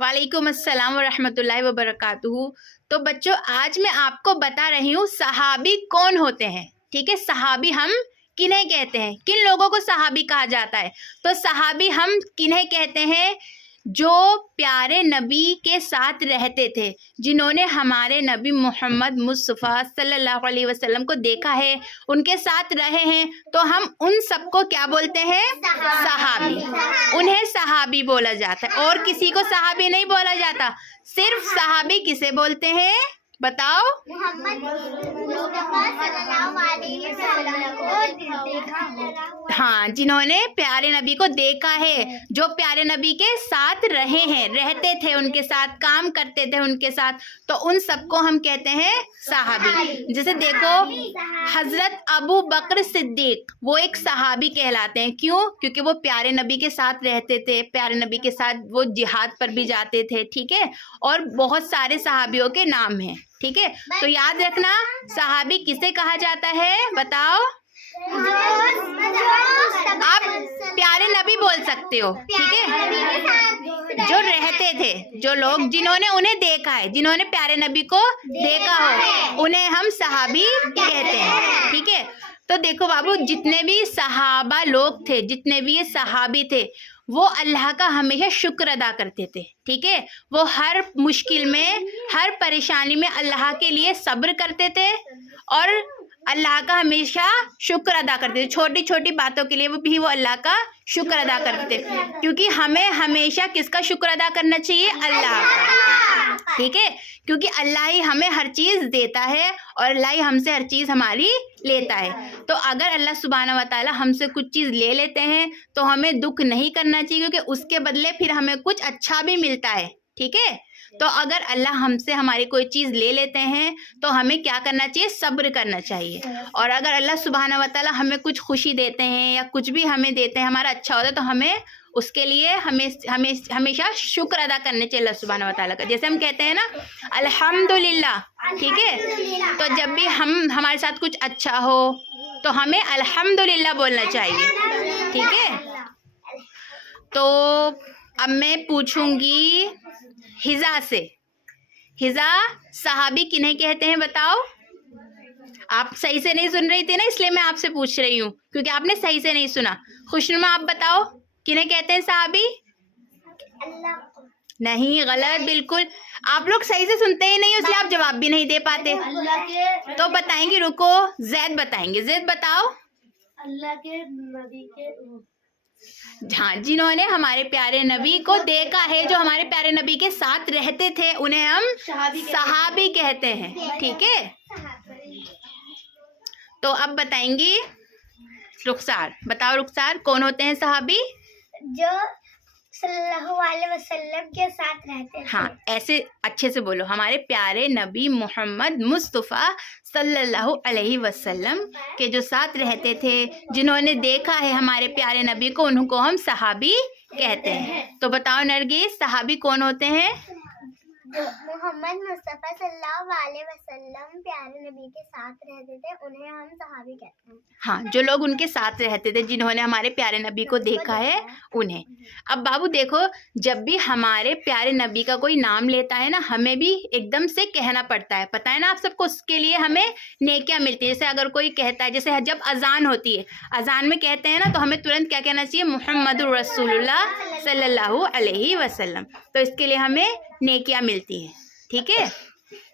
वालेकुम अस्सलाम वरहमतुल्लाहि वबरकातुहू। तो बच्चों, आज मैं आपको बता रही हूँ सहाबी कौन होते हैं। ठीक है, सहाबी हम किन्हें कहते हैं, किन लोगों को सहाबी कहा जाता है। तो सहाबी हम किन्हें कहते हैं, जो प्यारे नबी के साथ रहते थे, जिन्होंने हमारे नबी मोहम्मद मुस्तफ़ा सल्लल्लाहु अलैहि वसल्लम को देखा है, उनके साथ रहे हैं, तो हम उन सबको क्या बोलते हैं, सहाबी। उन्हें सहाबी बोला जाता है, और किसी को सहाबी नहीं बोला जाता। सिर्फ सहाबी किसे बोलते हैं, बताओ। हाँ, जिन्होंने प्यारे नबी को देखा है, जो प्यारे नबी के साथ रहे हैं, रहते थे उनके साथ, काम करते थे उनके साथ, तो उन सबको हम कहते हैं सहाबी। जैसे देखो, हजरत अबू बकर सिद्दीक, वो एक सहाबी कहलाते हैं। क्यों? क्योंकि वो प्यारे नबी के साथ रहते थे, प्यारे नबी के साथ वो जिहाद पर भी जाते थे। ठीक है, और बहुत सारे सहाबियों के नाम हैं। ठीक है, तो याद रखना, सहाबी किसे कहा जाता है, बताओ। आप प्यारे नबी बोल सकते हो। ठीक है, जो रहते थे, जो लोग, जिन्होंने उन्हें देखा है, जिन्होंने प्यारे नबी को देखा हो, उन्हें हम सहाबी कहते हैं। ठीक है, तो देखो बाबू, जितने भी सहाबा लोग थे, जितने भी ये सहाबी थे, वो अल्लाह का हमेशा शुक्र अदा करते थे। ठीक है, वो हर मुश्किल में, हर परेशानी में अल्लाह के लिए सब्र करते थे, और अल्लाह का हमेशा शुक्र अदा करते थे। छोटी छोटी बातों के लिए वो अल्लाह का शुक्र अदा करते थे, क्योंकि हमें हमेशा किसका शुक्र अदा करना चाहिए, अल्लाह का। ठीक है, क्योंकि अल्लाह ही हमें हर चीज़ देता है, और अल्लाह ही हमसे हर चीज़ हमारी लेता है। तो अगर अल्लाह सुब्हानहू व तआला हमसे कुछ चीज़ ले लेते हैं, तो हमें दुख नहीं करना चाहिए, क्योंकि उसके बदले फिर हमें कुछ अच्छा भी मिलता है। ठीक है, तो अगर अल्लाह हमसे हमारी कोई चीज़ ले लेते हैं, तो हमें क्या करना चाहिए, सब्र करना चाहिए। और अगर अल्लाह सुब्हानहू व तआला हमें कुछ खुशी देते हैं, या कुछ भी हमें देते हैं, हमारा अच्छा होता है, तो हमें उसके लिए हमेशा शुक्र अदा करने चाहिए अल्लाह सुब्हानहू व तआला का। जैसे हम कहते हैं ना, अल्हम्दुलिल्लाह। ठीक है, तो जब भी हमारे साथ कुछ अच्छा हो, तो हमें अल्हम्दुलिल्लाह बोलना चाहिए। ठीक है, तो अब मैं पूछूंगी हिजा से। हिजा, सहाबी किन्हें कहते हैं, बताओ। आप सही से नहीं सुन रही थी ना, इसलिए मैं आपसे पूछ रही हूँ, क्योंकि आपने सही से नहीं सुना। खुशनुमा, आप बताओ, किन्हें कहते हैं सहाबी। नहीं, गलत, बिल्कुल। आप लोग सही से सुनते ही नहीं, इसलिए आप जवाब भी नहीं दे पाते। तो बताएंगे, रुको, जैद बताएंगे। जैद बताओ। अल्लाह के नबी के, हाँ, जिन्होंने हमारे प्यारे नबी को देखा है, जो हमारे प्यारे नबी के साथ रहते थे, उन्हें हम सहाबी कहते हैं। ठीक है, तो अब बताएंगी रुखसार। बताओ रुखसार, कौन होते हैं सहाबी, जो सल्लल्लाहु अलैहि वसल्लम के साथ रहते थे। हाँ, ऐसे अच्छे से बोलो, हमारे प्यारे नबी मोहम्मद मुस्तफ़ा सल्लल्लाहु अलैहि वसल्लम के जो साथ रहते थे, जिन्होंने देखा है हमारे प्यारे नबी को, उनको हम सहाबी कहते हैं। तो बताओ नरगिस, सहाबी कौन होते हैं। मोहम्मद मुस्तफ़ा सल्लल्लाहु अलैहि वसल्लम प्यारे नबी के साथ रहते थे, उन्हें हम सहाबी कहते हैं। हाँ, जो लोग उनके साथ रहते थे, जिन्होंने हमारे प्यारे नबी को देखा है, उन्हें। अब बाबू देखो, जब भी हमारे प्यारे नबी का कोई नाम लेता है ना, हमें भी एकदम से कहना पड़ता है। पता है ना आप सबको, उसके लिए हमें नेकियां मिलती है। जैसे अगर कोई कहता है, जैसे जब अजान होती है, अजान में कहते हैं ना, तो हमें तुरंत क्या कहना चाहिए, मुहम्मदुर रसूलुल्लाह सल्लल्लाहु अलैहि वसल्लम। तो इसके लिए हमें नेकियां मिलती हैं। ठीक है,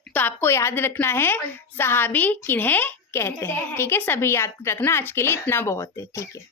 तो आपको याद रखना है सहाबी किन्हें कहते हैं। ठीक है, सभी याद रखना, आज के लिए इतना बहुत है। ठीक है।